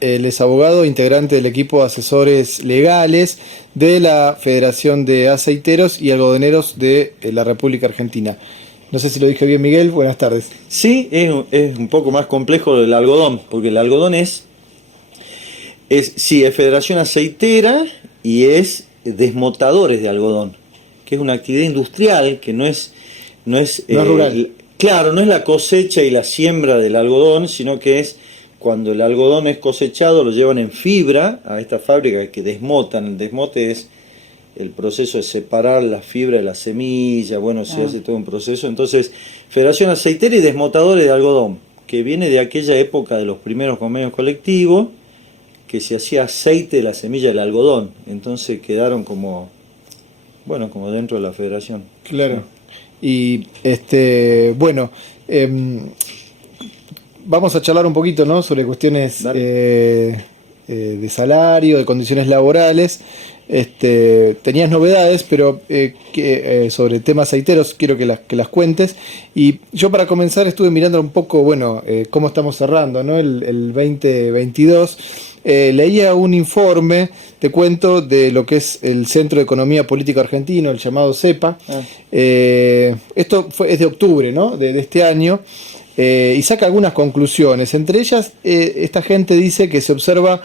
Él es abogado, integrante del equipo de asesores legales de la Federación de Aceiteros y Algodoneros de la República Argentina. No sé si lo dije bien, Miguel. Buenas tardes. Sí, es un poco más complejo el algodón, porque el algodón sí, es federación aceitera y es desmotadores de algodón, que es una actividad industrial que No es rural. claro, no es la cosecha y la siembra del algodón, sino que es cuando el algodón es cosechado, lo llevan en fibra a esta fábrica que desmotan. El desmote es el proceso de separar la fibra de la semilla, bueno, se hace todo un proceso. Entonces, Federación Aceitera y Desmotadores de Algodón, que viene de aquella época de los primeros convenios colectivos, que se hacía aceite de la semilla del algodón. Entonces quedaron como, bueno, como dentro de la federación. Sí. Claro. Y bueno, em, vamos a charlar un poquito, ¿no? Sobre cuestiones Dale. de salario, de condiciones laborales. Tenías novedades, pero sobre temas aceiteros quiero que las cuentes. Y yo para comenzar estuve mirando un poco, bueno, cómo estamos cerrando, ¿no? El 2022. Leía un informe, te cuento, de lo que es el Centro de Economía Política Argentino, el llamado CEPA. Ah, Es de octubre, ¿no? De este año. Y saca algunas conclusiones. Entre ellas, esta gente dice que se observa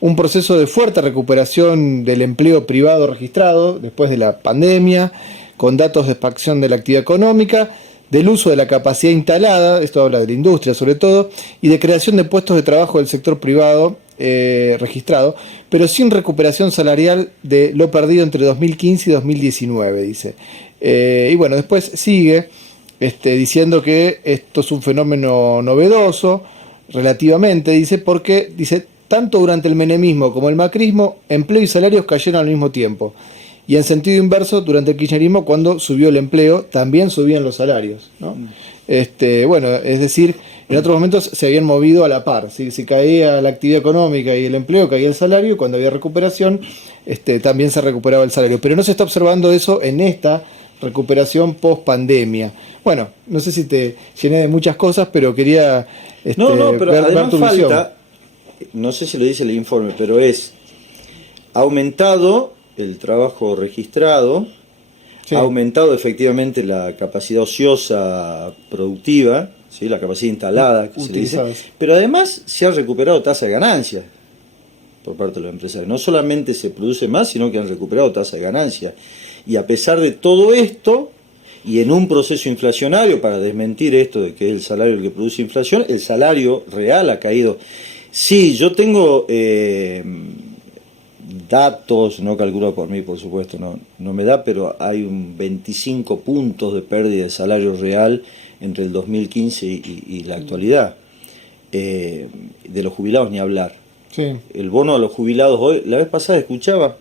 un proceso de fuerte recuperación del empleo privado registrado después de la pandemia, con datos de expansión de la actividad económica, del uso de la capacidad instalada, esto habla de la industria sobre todo, y de creación de puestos de trabajo del sector privado registrado, pero sin recuperación salarial de lo perdido entre 2015 y 2019, dice. Y bueno, después sigue diciendo que esto es un fenómeno novedoso, relativamente, dice, porque, dice, tanto durante el menemismo como el macrismo, empleo y salarios cayeron al mismo tiempo. Y en sentido inverso, durante el kirchnerismo, cuando subió el empleo, también subían los salarios, ¿no? Bueno, es decir, en otros momentos se habían movido a la par. Si caía la actividad económica y el empleo, caía el salario, y cuando había recuperación, también se recuperaba el salario. Pero no se está observando eso en esta recuperación post pandemia. Bueno, no sé si te llené de muchas cosas, pero quería no, pero ver además tu visión. falta, no sé si lo dice el informe, pero ha aumentado el trabajo registrado, ha Sí, aumentado efectivamente la capacidad ociosa productiva, ¿sí? La capacidad instalada, que se le dice, utilizadas. pero además se ha recuperado tasa de ganancia por parte de los empresarios. No solamente se produce más, sino que han recuperado tasa de ganancia. Y a pesar de todo esto, y en un proceso inflacionario, para desmentir esto de que es el salario el que produce inflación, el salario real ha caído. Sí, yo tengo datos, no calculado por mí, por supuesto, no me da, pero hay un 25 puntos de pérdida de salario real entre el 2015 y la actualidad. De los jubilados ni hablar. Sí, El bono a los jubilados hoy, la vez pasada escuchaba,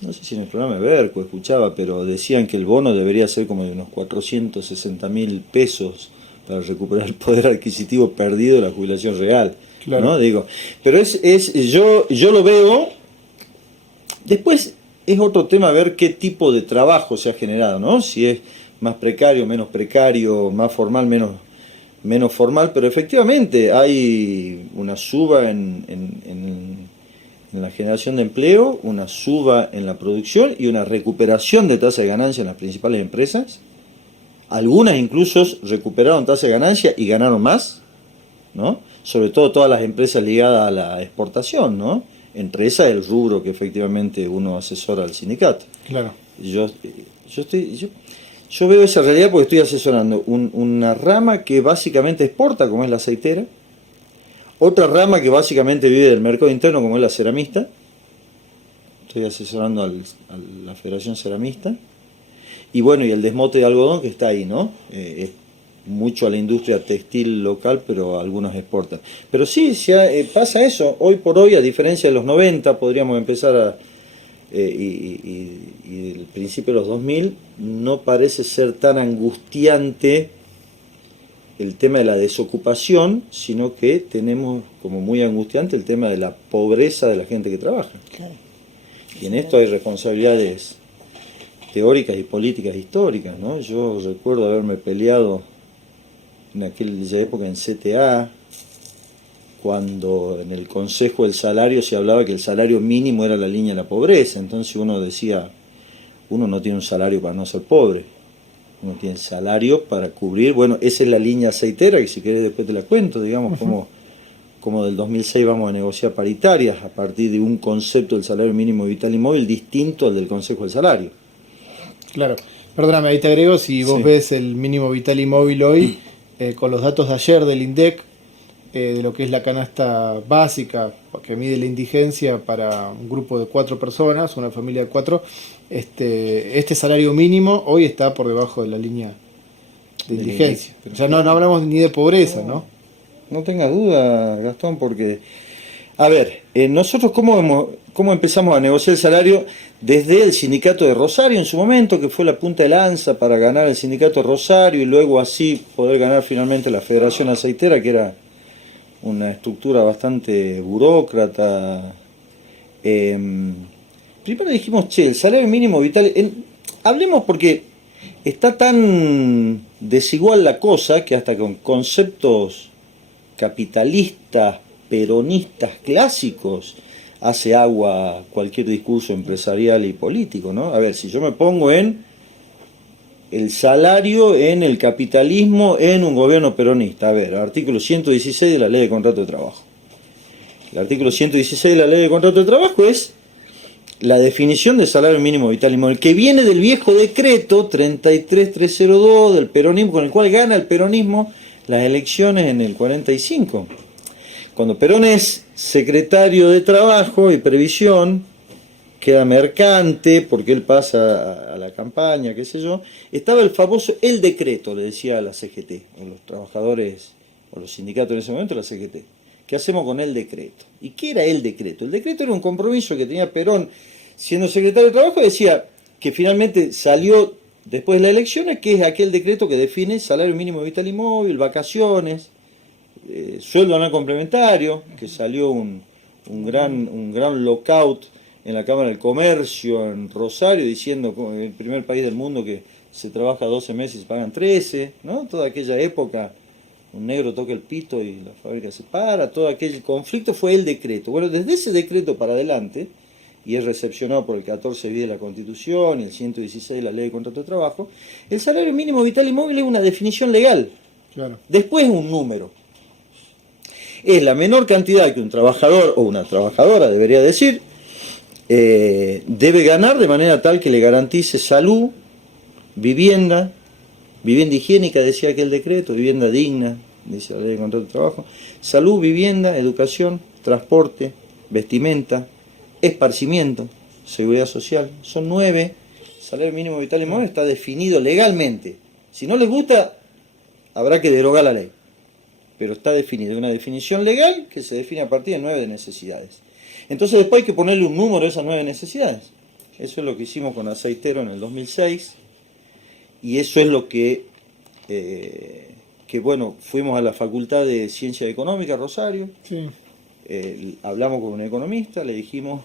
no sé si en el programa de Berco escuchaba, pero decían que el bono debería ser como de unos 460.000 pesos para recuperar el poder adquisitivo perdido de la jubilación real, claro. ¿no? Digo, pero yo lo veo. Después es otro tema ver qué tipo de trabajo se ha generado, ¿no? Si es más precario, menos precario, más formal, menos formal, pero efectivamente hay una suba en la generación de empleo, una suba en la producción y una recuperación de tasa de ganancia en las principales empresas. Algunas incluso recuperaron tasa de ganancia y ganaron más, ¿no? Sobre todo todas las empresas ligadas a la exportación, ¿no? Entre esas el rubro que efectivamente uno asesora al sindicato. Claro. Yo, yo, estoy, yo veo esa realidad porque estoy asesorando una rama que básicamente exporta, como es la aceitera, otra rama que básicamente vive del mercado interno, como es la ceramista. Estoy asesorando a la Federación Ceramista. Y bueno, y el desmote de algodón que está ahí, ¿no? Es mucho a la industria textil local, pero algunos exportan. Pero sí, pasa eso. Hoy por hoy, a diferencia de los 90, podríamos empezar y del principio de los 2000, no parece ser tan angustiante el tema de la desocupación, sino que tenemos como muy angustiante el tema de la pobreza de la gente que trabaja. Claro. Y en esto hay responsabilidades teóricas y políticas históricas, ¿no? Yo recuerdo haberme peleado en aquella época en CTA cuando en el Consejo del Salario se hablaba que el salario mínimo era la línea de la pobreza. Entonces uno decía, uno no tiene un salario para no ser pobre, uno tiene salario para cubrir, bueno, esa es la línea aceitera, que si querés después te la cuento, digamos, como del 2006 vamos a negociar paritarias a partir de un concepto del salario mínimo vital y móvil distinto al del Consejo del Salario. Claro. Perdóname, ahí te agrego, si vos Sí. ves el mínimo vital y móvil hoy, con los datos de ayer del INDEC, de lo que es la canasta básica que mide la indigencia para un grupo de 4 personas, una familia de 4, este salario mínimo hoy está por debajo de la línea de Del indigencia. INDEC, pero Ya no hablamos ni de pobreza, ¿no? No tengas duda, Gastón, porque, a ver, nosotros cómo empezamos a negociar el salario desde el sindicato de Rosario en su momento, que fue la punta de lanza para ganar el sindicato de Rosario y luego así poder ganar finalmente la Federación Aceitera, que era una estructura bastante burócrata. Primero dijimos, che, el salario mínimo vital, hablemos porque está tan desigual la cosa que hasta con conceptos capitalistas, peronistas clásicos, hace agua cualquier discurso empresarial y político, ¿no? A ver, si yo me pongo en el salario en el capitalismo en un gobierno peronista, a ver, artículo 116 de la Ley de Contrato de Trabajo. El artículo 116 de la Ley de Contrato de Trabajo es la definición de salario mínimo vital y móvil, que viene del viejo decreto 33302 del peronismo, con el cual gana el peronismo las elecciones en el 45. Cuando Perón es secretario de Trabajo y Previsión, queda mercante porque él pasa a la campaña, qué sé yo, estaba el famoso el decreto, le decía a la CGT, o los trabajadores, o los sindicatos en ese momento, la CGT. ¿Qué hacemos con el decreto? ¿Y qué era el decreto? El decreto era un compromiso que tenía Perón siendo secretario de Trabajo, decía que finalmente salió después de las elecciones, que es aquel decreto que define salario mínimo vital y móvil, vacaciones, sueldo anual complementario, que salió un gran lockout en la Cámara del Comercio en Rosario, diciendo que el primer país del mundo que se trabaja 12 meses y se pagan 13, ¿no? Toda aquella época, un negro toca el pito y la fábrica se para, todo aquel conflicto fue el decreto. Bueno, desde ese decreto para adelante, y es recepcionado por el 14 bis de la Constitución y el 116 de la Ley de Contrato de Trabajo, el salario mínimo vital y móvil es una definición legal. Claro. Después es un número. Es la menor cantidad que un trabajador o una trabajadora, debería decir, debe ganar de manera tal que le garantice salud, vivienda higiénica, decía aquel decreto, vivienda digna, dice la Ley de Contrato de Trabajo, salud, vivienda, educación, transporte, vestimenta, esparcimiento, seguridad social. Son 9. Salario mínimo vital y móvil está definido legalmente. Si no les gusta, habrá que derogar la ley. Pero está definido, una definición legal que se define a partir de 9 necesidades. Entonces después hay que ponerle un número a esas 9 necesidades. Eso es lo que hicimos con Aceitero en el 2006. Y eso es lo que bueno, fuimos a la Facultad de Ciencia Económica, Rosario. Sí. Hablamos con un economista, le dijimos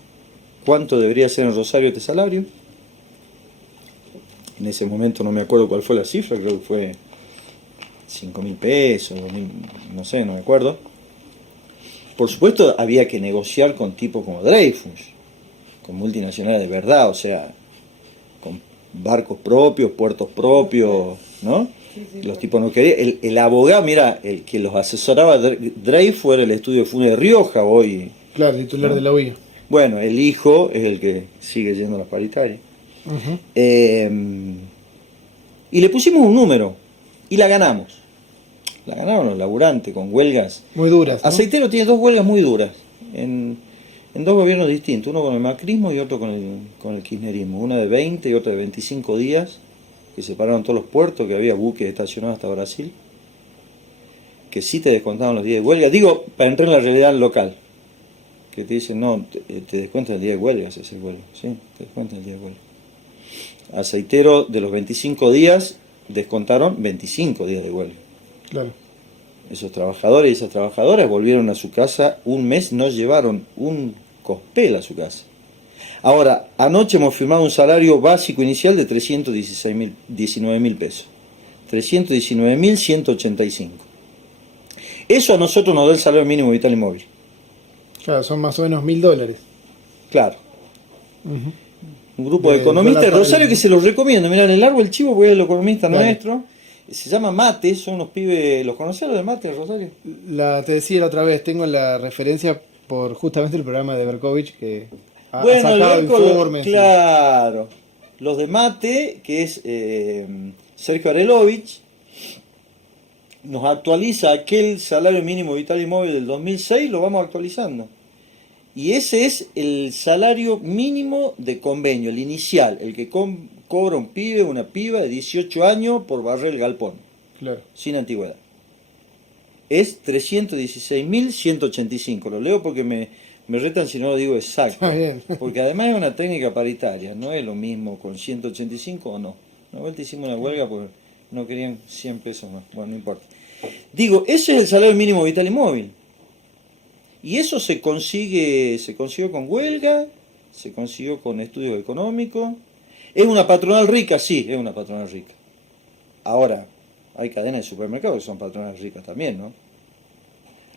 cuánto debería ser en Rosario este salario. En ese momento no me acuerdo cuál fue la cifra, creo que fue 5.000 pesos, 2.000, no sé, no me acuerdo. Por supuesto había que negociar con tipos como Dreyfus, con multinacionales de verdad, o sea, con barcos propios, puertos propios, ¿no? Los tipos no querían. El abogado, mira, el que los asesoraba, Dreyfus, era el estudio de Funes de Rioja hoy. Claro, titular de la UIA. Bueno, el hijo es el que sigue yendo a las paritarias. Uh-huh. Y le pusimos un número y la ganamos. La ganaron los laburantes con huelgas. Muy duras, ¿no? Aceitero tiene 2 huelgas muy duras en 2 gobiernos distintos, uno con el macrismo y otro con el kirchnerismo. Una de 20 y otra de 25 días, que separaron todos los puertos, que había buques estacionados hasta Brasil, que sí te descontaban los días de huelga. Digo, para entrar en la realidad local, que te dicen, no, te descuentan el día de huelga, si haces huelga. Sí, te descuentan el día de huelga. Aceitero, de los 25 días, descontaron 25 días de huelga. Claro. Esos trabajadores y esas trabajadoras volvieron a su casa un mes, no llevaron un cospel a su casa. Ahora, anoche hemos firmado un salario básico inicial de 319.000 pesos. 319.185. Eso a nosotros nos da el salario mínimo vital y móvil. Claro, son más o menos $1000. Claro. Ujú. Un grupo de economistas de Rosario que se los recomiendo. Mirá, en el árbol chivo, porque es el economista nuestro. Se llama Mate, son unos pibes. ¿Los conocés los de Mate de Rosario? Te decía la otra vez, tengo la referencia por justamente el programa de Berkovich que ha Bueno, sacado el Berco, informes. claro. Los de Mate, que es Sergio Arelovich, nos actualiza aquel salario mínimo vital y móvil del 2006, lo vamos actualizando. Y ese es el salario mínimo de convenio, el inicial, el que cobra un pibe, una piba de 18 años por barrer el galpón, Claro. sin antigüedad. Es 316.185. Lo leo porque me retan si no lo digo exacto. Está bien. Porque además es una técnica paritaria, no es lo mismo con 185 o no. Una vuelta hicimos una huelga porque no querían 100 pesos más. Bueno, no importa. Digo, ese es el salario mínimo vital y móvil. Y eso se consiguió con huelga, se consiguió con estudios económicos. ¿Es una patronal rica? Sí, es una patronal rica. Ahora, hay cadenas de supermercados que son patronales ricas también, ¿no?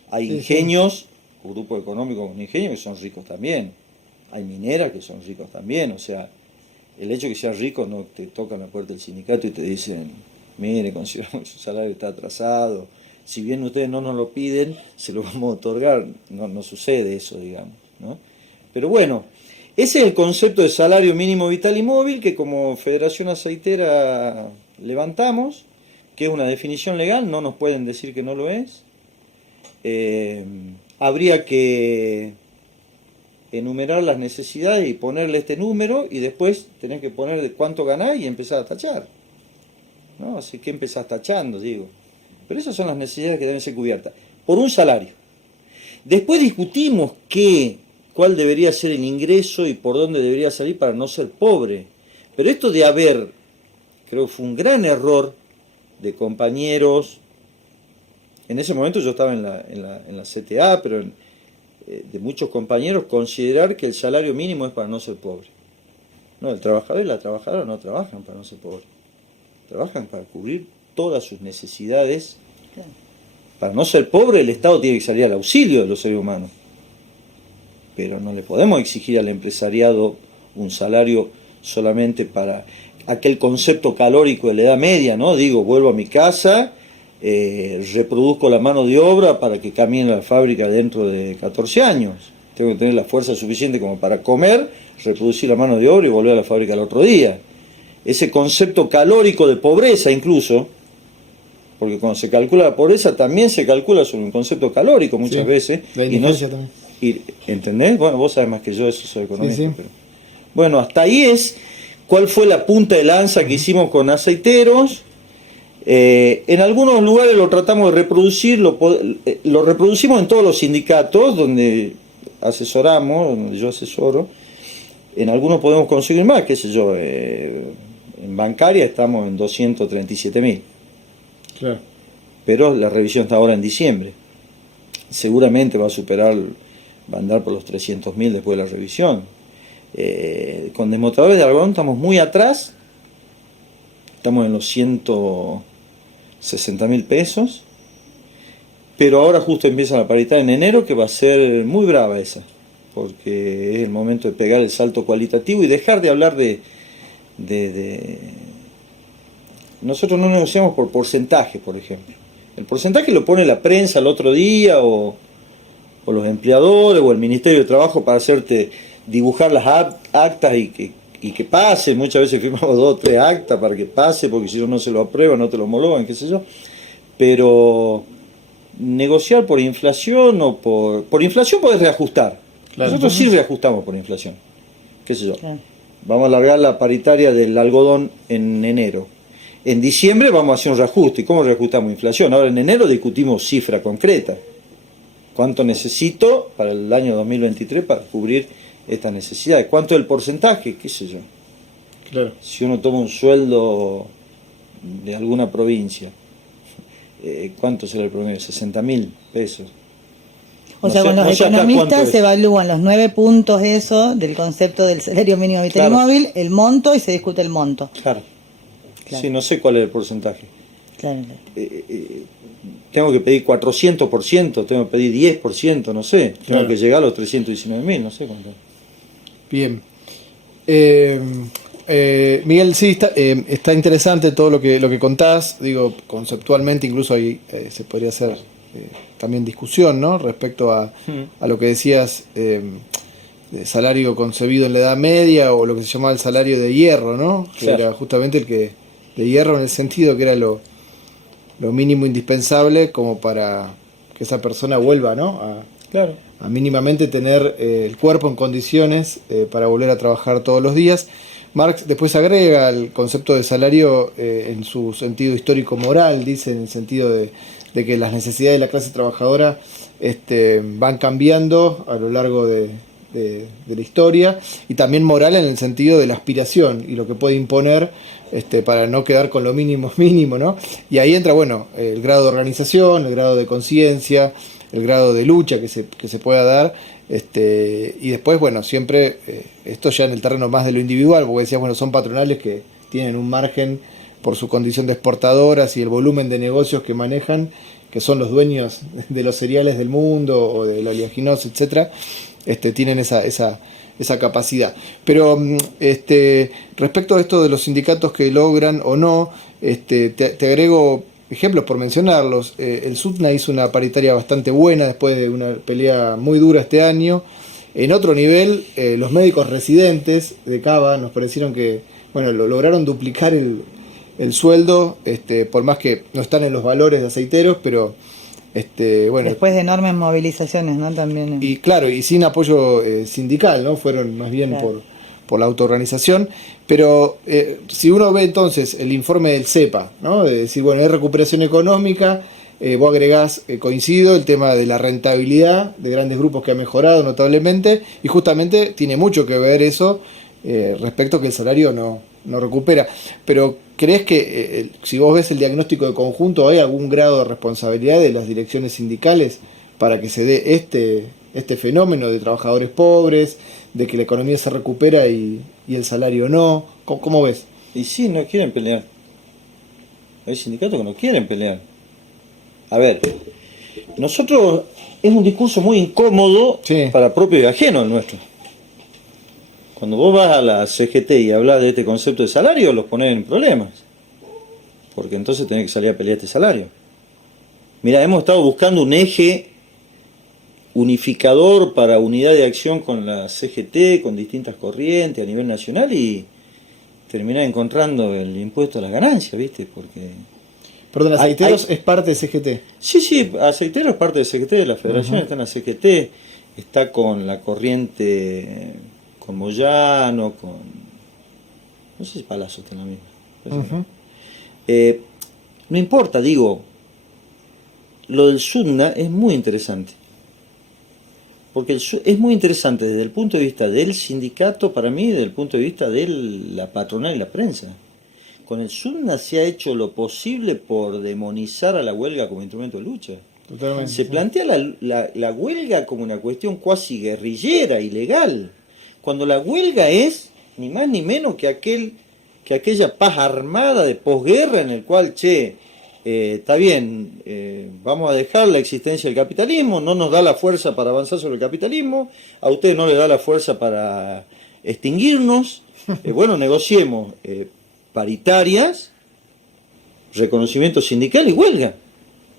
Hay ingenios, grupos económicos con ingenios que son ricos también. Hay mineras que son ricos también. O sea, el hecho de que seas rico no te tocan la puerta del sindicato y te dicen, mire, consideramos que su salario está atrasado. Si bien ustedes no nos lo piden, se lo vamos a otorgar. No sucede eso, digamos, ¿no? Pero bueno, ese es el concepto de salario mínimo vital y móvil que como Federación Aceitera levantamos, que es una definición legal, no nos pueden decir que no lo es. Habría que enumerar las necesidades y ponerle este número y después tenés que poner de cuánto ganás y empezar a tachar, ¿no? Así que empezás tachando, digo. Pero esas son las necesidades que deben ser cubiertas por un salario. Después discutimos cuál debería ser el ingreso y por dónde debería salir para no ser pobre. Pero esto de creo que fue un gran error de compañeros. En ese momento yo estaba en la CTA, pero de muchos compañeros, considerar que el salario mínimo es para no ser pobre. No, el trabajador y la trabajadora no trabajan para no ser pobres. Trabajan para cubrir todas sus necesidades. Para no ser pobre, el Estado tiene que salir al auxilio de los seres humanos. Pero no le podemos exigir al empresariado un salario solamente para aquel concepto calórico de la Edad Media, ¿no? Digo, vuelvo a mi casa, reproduzco la mano de obra para que camine la fábrica dentro de 14 años. Tengo que tener la fuerza suficiente como para comer, reproducir la mano de obra y volver a la fábrica el otro día. Ese concepto calórico de pobreza incluso, porque cuando se calcula la pobreza también se calcula sobre un concepto calórico muchas veces. La indigencia también. ¿Entendés? Bueno, vos sabés más que yo, eso soy economista. Sí. Pero... Bueno, hasta ahí es cuál fue la punta de lanza que hicimos con aceiteros. En algunos lugares lo tratamos de reproducir, lo reproducimos en todos los sindicatos donde asesoramos, donde yo asesoro. En algunos podemos conseguir más, qué sé yo, en bancaria estamos en 237.000. Claro. Pero la revisión está ahora en diciembre. Seguramente va a andar por los 300.000 después de la revisión. Con desmotadores de algodón estamos muy atrás, estamos en los 160.000 pesos, pero ahora justo empieza la paritaria en enero, que va a ser muy brava esa, porque es el momento de pegar el salto cualitativo y dejar de hablar de nosotros no negociamos por porcentaje, por ejemplo. El porcentaje lo pone la prensa el otro día, o los empleadores, o el Ministerio de Trabajo para hacerte dibujar las actas y que pase. Muchas veces firmamos 2 o 3 actas para que pase, porque si no se lo aprueban, no te lo homologan, qué sé yo. Pero negociar por inflación o por inflación podés reajustar. Claro. Nosotros sí reajustamos por inflación. Qué sé yo. Claro. Vamos a alargar la paritaria del algodón en enero. En diciembre vamos a hacer un reajuste. ¿Y cómo reajustamos inflación? Ahora en enero discutimos cifra concreta. ¿Cuánto necesito para el año 2023 para cubrir estas necesidades? ¿Cuánto es el porcentaje? ¿Qué sé yo? Claro. Si uno toma un sueldo de alguna provincia, ¿cuánto será el promedio? 60.000 pesos. O sea, con los economistas se evalúan los 9 puntos eso del concepto del salario mínimo vital y móvil, el monto, y se discute el monto. Claro. Sí, no sé cuál es el porcentaje. Claro. tengo que pedir 400%, tengo que pedir 10%, no sé. Tengo que llegar a los 319.000, no sé cuánto. Bien. Miguel, sí, está interesante todo lo que contás. Digo, conceptualmente incluso ahí se podría hacer también discusión, ¿no? Respecto a lo que decías, de salario concebido en la Edad Media, o lo que se llamaba el salario de hierro, ¿no? Que claro, era justamente el que, de hierro en el sentido que era lo mínimo indispensable como para que esa persona vuelva, ¿no? Claro. A mínimamente tener el cuerpo en condiciones para volver a trabajar todos los días. Marx después agrega el concepto de salario en su sentido histórico-moral, dice, en el sentido de que las necesidades de la clase trabajadora van cambiando a lo largo de la historia, y también moral en el sentido de la aspiración y lo que puede imponer para no quedar con lo mínimo, ¿no? Y ahí entra, bueno, el grado de organización, el grado de conciencia, el grado de lucha que se pueda dar, y después, bueno, siempre esto ya en el terreno más de lo individual, porque decías, bueno, son patronales que tienen un margen por su condición de exportadoras y el volumen de negocios que manejan, que son los dueños de los cereales del mundo o de la oleaginosa, etcétera, tienen esa capacidad. Pero respecto a esto de los sindicatos que logran o no, te agrego ejemplos por mencionarlos. El SUTNA hizo una paritaria bastante buena después de una pelea muy dura este año. En otro nivel, los médicos residentes de Cava nos parecieron que, bueno, lograron duplicar el sueldo, por más que no están en los valores de aceiteros, pero bueno, después de enormes movilizaciones, ¿no? También. Y claro, y sin apoyo sindical, ¿no? Fueron más bien claro, por la autoorganización. Pero si uno ve entonces el informe del CEPA, ¿no? De decir, bueno, hay recuperación económica, vos agregás, coincido, el tema de la rentabilidad de grandes grupos que ha mejorado notablemente, y justamente tiene mucho que ver eso respecto a que el salario no recupera. Pero ¿crees que si vos ves el diagnóstico de conjunto, hay algún grado de responsabilidad de las direcciones sindicales para que se dé este fenómeno de trabajadores pobres, de que la economía se recupera y el salario no? ¿Cómo ves? Y sí, no quieren pelear. Hay sindicatos que no quieren pelear. A ver, nosotros es un discurso muy incómodo, sí, para propio y ajeno el nuestro. Cuando vos vas a la CGT y hablas de este concepto de salario, los pones en problemas. Porque entonces tenés que salir a pelear este salario. Mira, hemos estado buscando un eje unificador para unidad de acción con la CGT, con distintas corrientes a nivel nacional, y terminás encontrando el impuesto a las ganancias, ¿viste? Porque... Perdón, Aceiteros es parte de CGT. Sí, Aceiteros es parte de CGT, la federación está en la CGT, está con la corriente, con Moyano, con... no sé si Palazzo está en la misma. No importa, digo, lo del SUTNA es muy interesante. Porque es muy interesante desde el punto de vista del sindicato, para mí, desde el punto de vista de la patronal y la prensa. Con el SUTNA se ha hecho lo posible por demonizar a la huelga como instrumento de lucha. Totalmente. Se plantea la huelga como una cuestión cuasi guerrillera, ilegal, cuando la huelga es ni más ni menos que aquella paz armada de posguerra en el cual, está bien, vamos a dejar la existencia del capitalismo, no nos da la fuerza para avanzar sobre el capitalismo, a usted no le da la fuerza para extinguirnos, bueno, negociemos paritarias, reconocimiento sindical y huelga.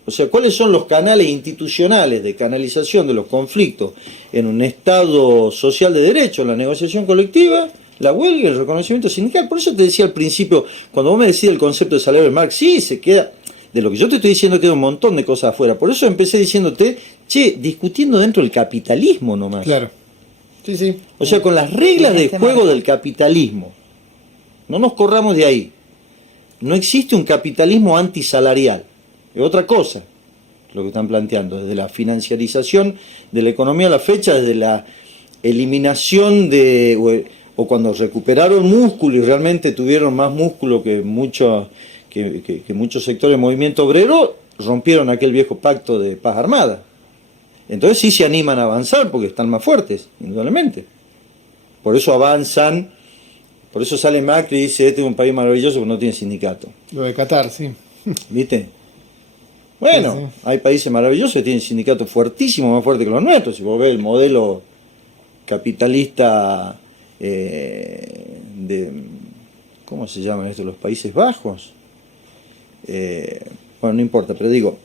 O sea, ¿cuáles son los canales institucionales de canalización de los conflictos en un Estado social de derecho? La negociación colectiva, la huelga y el reconocimiento sindical. Por eso te decía al principio, cuando vos me decías el concepto de salario de Marx, sí, se queda... De lo que yo te estoy diciendo queda un montón de cosas afuera. Por eso empecé diciéndote, discutiendo dentro del capitalismo nomás. Claro. Sí. O sea, con las reglas de juego del capitalismo. No nos corramos de ahí. No existe un capitalismo antisalarial. Es otra cosa lo que están planteando, desde la financiarización de la economía a la fecha, desde la eliminación o cuando recuperaron músculo y realmente tuvieron más músculo que muchos sectores del movimiento obrero, rompieron aquel viejo pacto de paz armada. Entonces sí se animan a avanzar porque están más fuertes, indudablemente. Por eso avanzan, por eso sale Macri y dice, este es un país maravilloso porque no tiene sindicato. Lo de Qatar, sí. ¿Viste? Bueno, Sí, sí. hay países maravillosos que tienen sindicatos fuertísimos, más fuertes que los nuestros. Si vos ves el modelo capitalista de, ¿cómo se llaman estos? Los Países Bajos. Bueno, no importa, pero digo,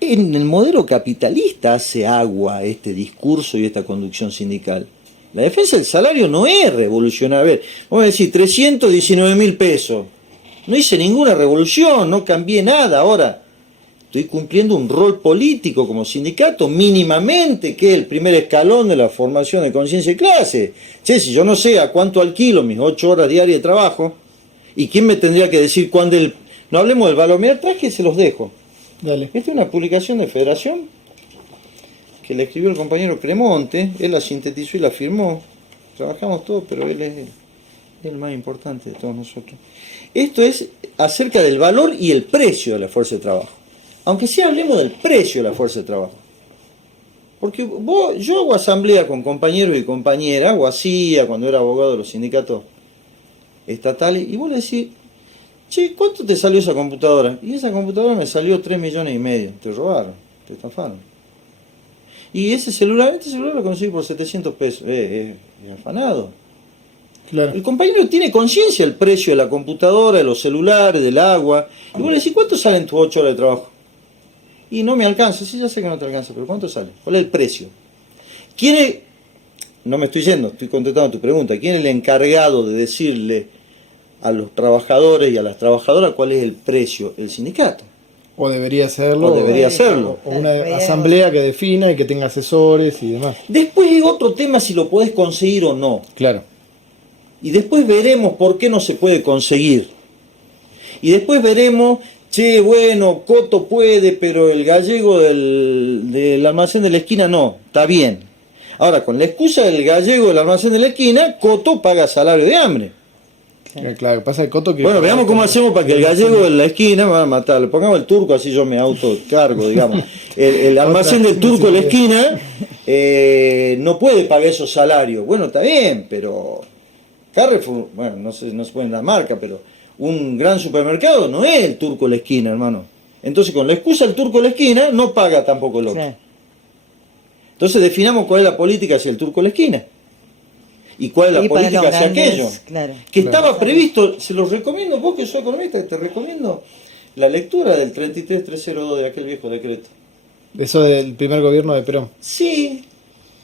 en el modelo capitalista hace agua este discurso y esta conducción sindical. La defensa del salario no es revolucionar. A ver, vamos a decir 319.000 pesos. No hice ninguna revolución, no cambié nada. Ahora, estoy cumpliendo un rol político como sindicato, mínimamente, que es el primer escalón de la formación de conciencia y clase. Che, si yo no sé a cuánto alquilo mis 8 horas diarias de trabajo, ¿y quién me tendría que decir cuándo el... No hablemos del valor, mira, traje, se los dejo. Dale. Esta es una publicación de Federación que le escribió el compañero Cremonte, él la sintetizó y la firmó. Trabajamos todos, pero él es el más importante de todos nosotros. Esto es acerca del valor y el precio de la fuerza de trabajo. Aunque sí hablemos del precio de la fuerza de trabajo. Porque yo hago asamblea con compañeros y compañeras, o hacía cuando era abogado de los sindicatos estatales, y vos le decís, che, ¿cuánto te salió esa computadora? Y esa computadora me salió 3,5 millones. Te robaron, te estafaron. Y este celular lo conseguí por 700 pesos. Es afanado. Claro. El compañero tiene conciencia del precio de la computadora, de los celulares, del agua. Y vos le decís, ¿cuánto salen tus 8 horas de trabajo? Y no me alcanza. Sí, ya sé que no te alcanza, pero ¿cuánto sale? ¿Cuál es el precio? ¿Quién es? No me estoy yendo, estoy contestando tu pregunta. ¿Quién es el encargado de decirle a los trabajadores y a las trabajadoras cuál es el precio? El sindicato. O debería serlo. O debería serlo. O una asamblea que defina y que tenga asesores y demás. Después es otro tema si lo podés conseguir o no. Claro. Y después veremos por qué no se puede conseguir. Y después veremos, che, bueno, Coto puede, pero el gallego del almacén de la esquina no. Está bien. Ahora, con la excusa del gallego del almacén de la esquina, Coto paga salario de hambre. Claro, pasa el Coto que... Bueno, veamos cómo hacemos para que el gallego de la esquina me va a matar. Le pongamos el turco, así yo me autocargo, digamos. El almacén del turco de la esquina no puede pagar esos salarios. Bueno, está bien, pero Carrefour, bueno, no se pueden dar marca, pero un gran supermercado no es el turco de la esquina, hermano. Entonces, con la excusa del turco de la esquina, no paga tampoco el otro. Claro. Entonces, definamos cuál es la política hacia el turco de la esquina. Y cuál es la política hacia aquello. Claro. Que estaba previsto, se los recomiendo, vos que sos economista, te recomiendo la lectura del 33302 de aquel viejo decreto. Eso del primer gobierno de Perón. Sí,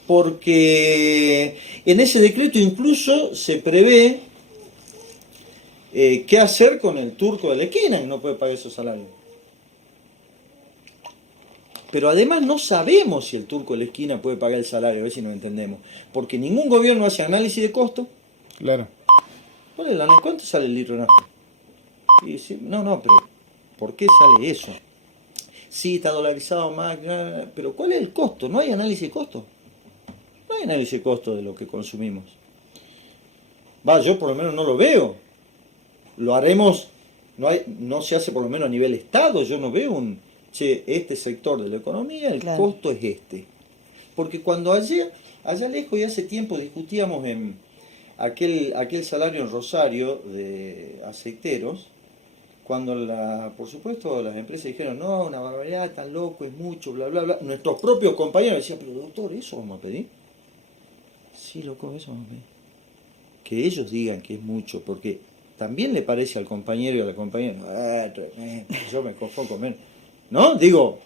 porque en ese decreto incluso se prevé qué hacer con el turco de la esquina que no puede pagar esos salarios. Pero además no sabemos si el turco de la esquina puede pagar el salario, a ver si nos entendemos. Porque ningún gobierno hace análisis de costo. Claro. ¿Cuánto sale el litro de nafta? Y sí, no, pero ¿por qué sale eso? Sí, está dolarizado más, pero ¿cuál es el costo? No hay análisis de costo. No hay análisis de costo de lo que consumimos. Yo por lo menos no lo veo. Lo haremos, no se hace por lo menos a nivel Estado, yo no veo este sector de la economía, el costo es este. Porque cuando allá lejos y hace tiempo discutíamos en aquel salario en Rosario de aceiteros, cuando por supuesto las empresas dijeron, no, una barbaridad, tan loco, es mucho, bla, bla, bla. Nuestros propios compañeros decían, pero doctor, ¿eso vamos a pedir? Sí, loco, eso vamos a pedir. Que ellos digan que es mucho, porque también le parece al compañero y a la compañera, yo me conformo con menos. ¿No? Digo,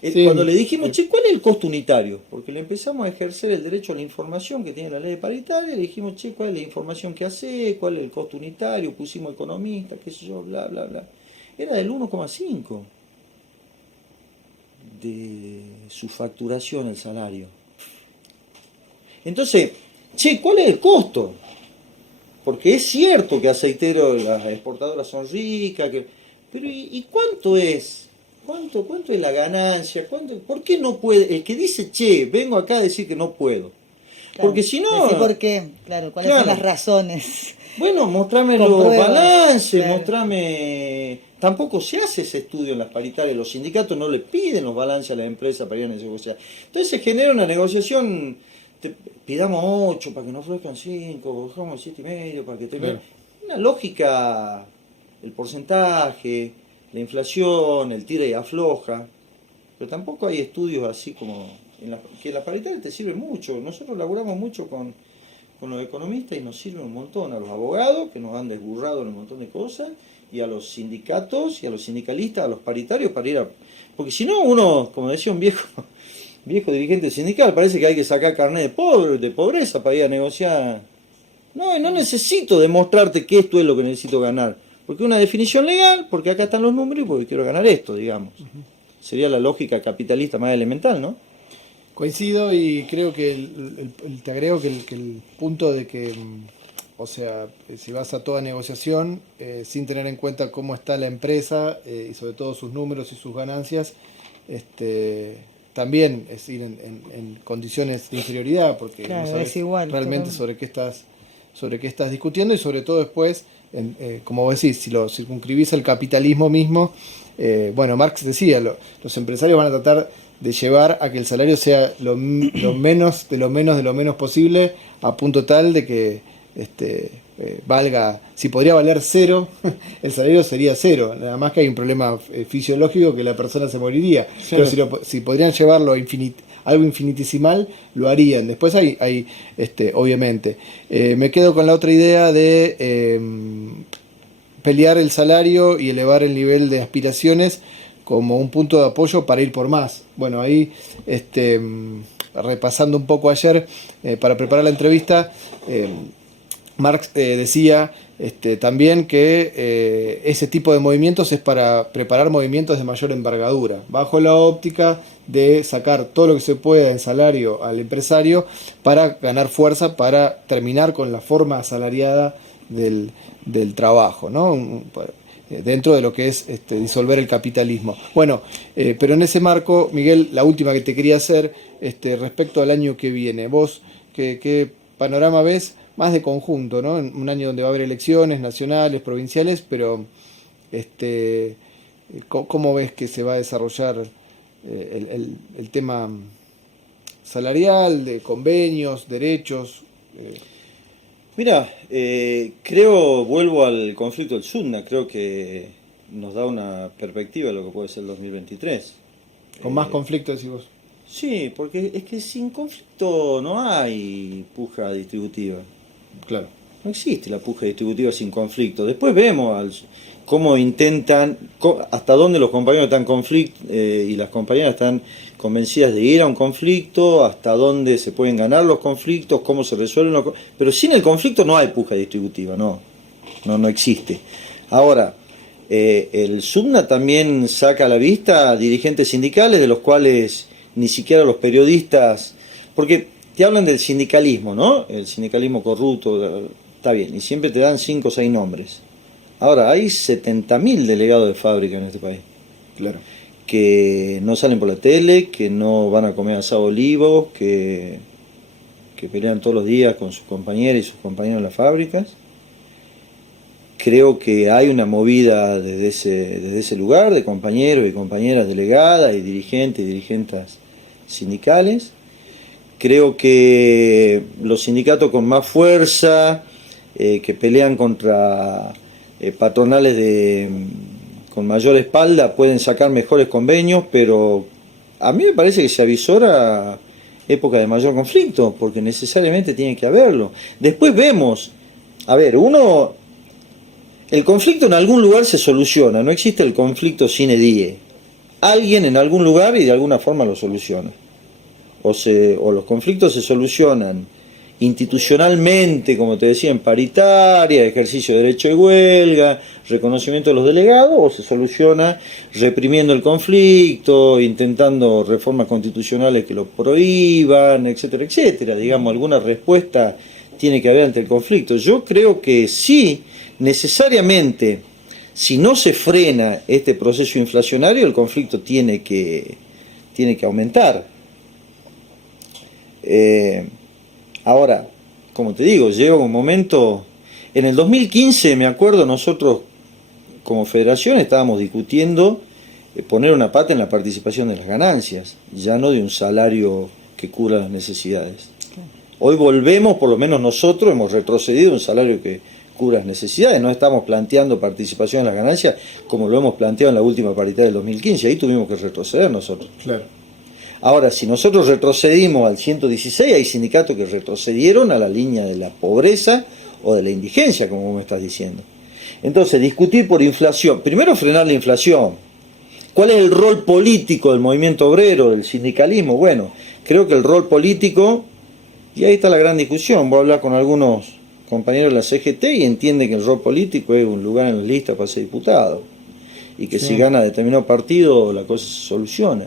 sí. Cuando le dijimos, che, ¿cuál es el costo unitario? Porque le empezamos a ejercer el derecho a la información que tiene la ley paritaria, le dijimos, che, ¿cuál es la información que hace? ¿Cuál es el costo unitario? Pusimos economista, qué sé yo, bla, bla, bla. Era del 1,5 de su facturación el salario. Entonces, che, ¿cuál es el costo? Porque es cierto que aceiteros, las exportadoras son ricas, pero ¿y cuánto es? ¿Cuánto es la ganancia? ¿Por qué no puede? El que dice, che, vengo acá a decir que no puedo. Claro, porque si no... Decir por qué, claro, cuáles son las razones. Bueno, mostrame los balances, mostrame... Tampoco se hace ese estudio en las paritarias, los sindicatos no le piden los balances a la empresa para ir a negociar. Entonces se genera una negociación, pidamos 8 para que no ofrezcan 5, bajamos 7,5 para que tengan... Una lógica, el porcentaje... la inflación, el tira y afloja, pero tampoco hay estudios así como que las paritarias te sirven mucho. Nosotros laburamos mucho con los economistas y nos sirven un montón, a los abogados que nos han desburrado en un montón de cosas, y a los sindicatos y a los sindicalistas, a los paritarios para ir a... Porque si no, uno, como decía un viejo dirigente sindical, parece que hay que sacar carnet de pobreza para ir a negociar. No necesito demostrarte que esto es lo que necesito ganar, porque una definición legal, porque acá están los números y porque quiero ganar esto, digamos. Sería la lógica capitalista más elemental, ¿no? Coincido, y creo que te agrego que el punto de que, o sea, si vas a toda negociación sin tener en cuenta cómo está la empresa y sobre todo sus números y sus ganancias, también es ir en condiciones de inferioridad, porque claro, no sabes es igual, realmente sobre qué estás discutiendo, y sobre todo después, como vos decís, si lo circunscribís al capitalismo mismo, bueno, Marx decía, los empresarios van a tratar de llevar a que el salario sea lo menos posible, a punto tal de que valga, si podría valer cero, el salario sería cero, nada más que hay un problema fisiológico que la persona se moriría, sí. Pero si podrían llevarlo a algo infinitesimal, lo harían. Después hay obviamente, me quedo con la otra idea de pelear el salario y elevar el nivel de aspiraciones como un punto de apoyo para ir por más. Bueno, ahí repasando un poco ayer para preparar la entrevista, Marx decía también que ese tipo de movimientos es para preparar movimientos de mayor envergadura, bajo la óptica de sacar todo lo que se pueda en salario al empresario para ganar fuerza, para terminar con la forma asalariada del trabajo, ¿no? Dentro de lo que es disolver el capitalismo. Bueno, pero en ese marco, Miguel, la última que te quería hacer respecto al año que viene. Vos, ¿qué panorama ves? Más de conjunto, ¿no? En un año donde va a haber elecciones nacionales, provinciales, pero ¿cómo ves que se va a desarrollar el tema salarial, de convenios, derechos? Mira, vuelvo al conflicto del Sudna, creo que nos da una perspectiva de lo que puede ser el 2023. ¿Con más conflicto, decís vos? Sí, porque es que sin conflicto no hay puja distributiva. Claro. No existe la puja distributiva sin conflicto. Después vemos cómo intentan, hasta dónde los compañeros están y las compañeras están convencidas de ir a un conflicto, hasta dónde se pueden ganar los conflictos, cómo se resuelven los conflictos. Pero sin el conflicto no hay puja distributiva, no existe. Ahora, el SUDNA también saca a la vista dirigentes sindicales, de los cuales ni siquiera los periodistas, porque te hablan del sindicalismo, ¿no? El sindicalismo corrupto, está bien, y siempre te dan 5 o 6 nombres. Ahora, hay 70.000 delegados de fábrica en este país. Claro. Que no salen por la tele, que no van a comer asado olivos, que pelean todos los días con sus compañeras y sus compañeros en las fábricas. Creo que hay una movida desde ese lugar de compañeros y compañeras delegadas y dirigentes sindicales. Creo que los sindicatos con más fuerza, que pelean contra patronales con mayor espalda, pueden sacar mejores convenios, pero a mí me parece que se avisora época de mayor conflicto, porque necesariamente tiene que haberlo. Después vemos, el conflicto en algún lugar se soluciona, no existe el conflicto sine die. Alguien en algún lugar y de alguna forma lo soluciona. O los conflictos se solucionan institucionalmente, como te decía, en paritaria, ejercicio de derecho de huelga, reconocimiento de los delegados, o se soluciona reprimiendo el conflicto, intentando reformas constitucionales que lo prohíban, etcétera, etcétera. Digamos, alguna respuesta tiene que haber ante el conflicto. Yo creo que sí, necesariamente, si no se frena este proceso inflacionario, el conflicto tiene que aumentar. Ahora, como te digo, llega un momento, en el 2015 me acuerdo, nosotros como federación estábamos discutiendo poner una pata en la participación de las ganancias, ya no de un salario que cubra las necesidades. Hoy volvemos, por lo menos nosotros hemos retrocedido un salario que oscuras necesidades. No estamos planteando participación en las ganancias como lo hemos planteado en la última paritaria del 2015. Ahí tuvimos que retroceder nosotros. Claro. Ahora, si nosotros retrocedimos al 116, hay sindicatos que retrocedieron a la línea de la pobreza o de la indigencia, como me estás diciendo. Entonces, discutir por inflación. Primero, frenar la inflación. ¿Cuál es el rol político del movimiento obrero, del sindicalismo? Bueno, creo que el rol político, y ahí está la gran discusión. Voy a hablar con algunos compañeros de la CGT y entienden que el rol político es un lugar en la lista para ser diputado. Y que si gana determinado partido, la cosa se soluciona.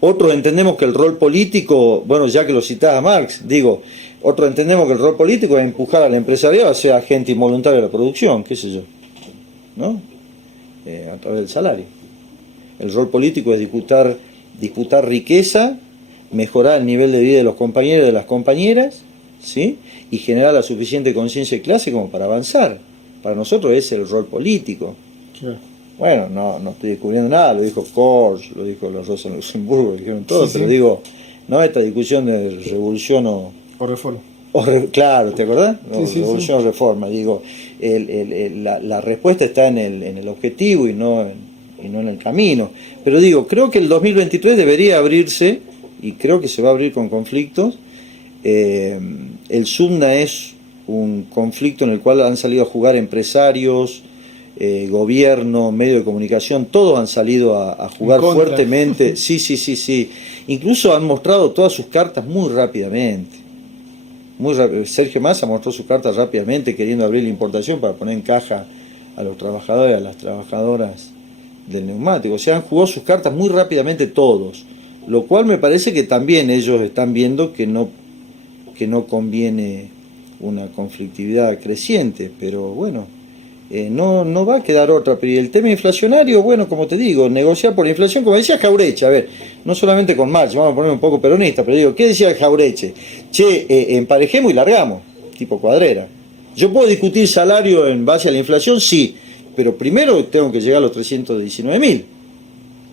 Otros entendemos que el rol político, bueno, ya que lo citaba Marx, otros entendemos que el rol político es empujar al empresariado a ser agente involuntario de la producción, qué sé yo, ¿no? A través del salario. El rol político es disputar riqueza, mejorar el nivel de vida de los compañeros y de las compañeras, ¿sí? Y generar la suficiente conciencia de clase como para avanzar. Para nosotros ese es el rol político. Claro. Bueno, no estoy descubriendo nada, lo dijo Korsch, lo dijo la Rosa Luxemburgo, lo dijeron todos, pero digo, no esta discusión de revolución o reforma. Claro, ¿te acordás? Revolución Sí. o reforma, la respuesta está en el objetivo y no en el camino. Pero creo que el 2023 debería abrirse, y creo que se va a abrir con conflictos. El SUBNA es un conflicto en el cual han salido a jugar empresarios, gobierno, medio de comunicación, todos han salido a jugar fuertemente. Sí. Incluso han mostrado todas sus cartas muy rápidamente. Sergio Massa mostró sus cartas rápidamente, queriendo abrir la importación para poner en caja a los trabajadores, a las trabajadoras del neumático. O sea, han jugado sus cartas muy rápidamente todos. Lo cual me parece que también ellos están viendo que no conviene una conflictividad creciente. Pero bueno, no va a quedar otra. Pero el tema inflacionario, bueno, como te digo, negociar por inflación, como decía Jaureche, a ver, no solamente con Marx, vamos a poner un poco peronista, pero ¿qué decía Jaureche? Emparejemos y largamos, tipo Cuadrera. Yo puedo discutir salario en base a la inflación, sí, pero primero tengo que llegar a los 319.000.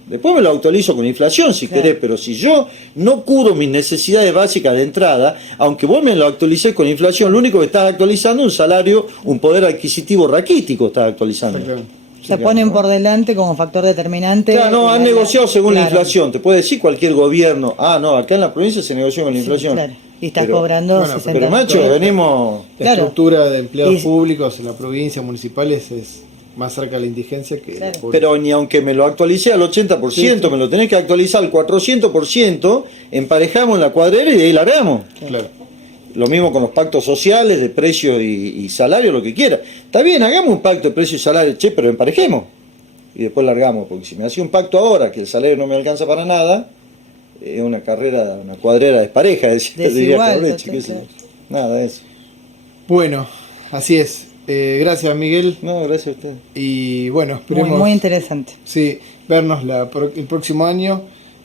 Después me lo actualizo con inflación si querés, pero si yo no cubro mis necesidades básicas de entrada, aunque vos me lo actualices con inflación, lo único que estás actualizando es un salario, un poder adquisitivo raquítico estás actualizando. Se ponen por delante como factor determinante. Claro, no, han negociado según la inflación. Te puede decir cualquier gobierno, no, acá en la provincia se negoció con la inflación. Claro. Y estás cobrando 60. Pero macho, venimos... La estructura de empleados públicos en la provincia, municipales, es más cerca de la indigencia que... Pero ni aunque me lo actualice al 80%, me lo tenés que actualizar al 400%, emparejamos en la cuadrera y de ahí largamos. Claro. Lo mismo con los pactos sociales de precio y salario, lo que quiera. Está bien, hagamos un pacto de precio y salario, pero emparejemos. Y después largamos, porque si me hacía un pacto ahora que el salario no me alcanza para nada, es una cuadrera despareja, diría Jaureche, nada de eso. Bueno, así es. Gracias, Miguel. No, gracias a usted. Y bueno, esperemos... Muy interesante. Sí, vernos el próximo año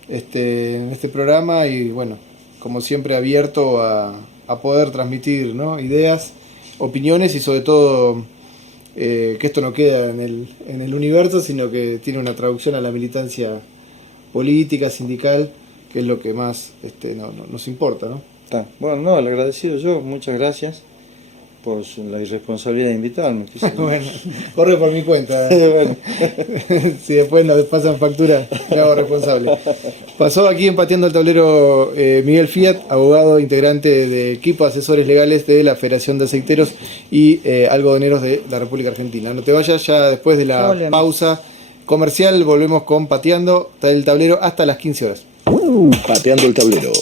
en este programa y bueno, como siempre abierto a poder transmitir, ¿no?, ideas, opiniones y sobre todo que esto no queda en el universo, sino que tiene una traducción a la militancia política, sindical, que es lo que más nos importa, ¿no? Bueno, el agradecido yo, muchas gracias por la irresponsabilidad de invitarme. Bueno, corre por mi cuenta. Bueno. Si después nos pasan factura, me hago responsable. Pasó aquí Pateando el Tablero Miguel Fiat, abogado integrante de equipo de asesores legales de la Federación de Aceiteros y Algodoneros de la República Argentina. No te vayas, ya después de la pausa comercial volvemos con Pateando el Tablero hasta las 15 horas. Pateando el Tablero.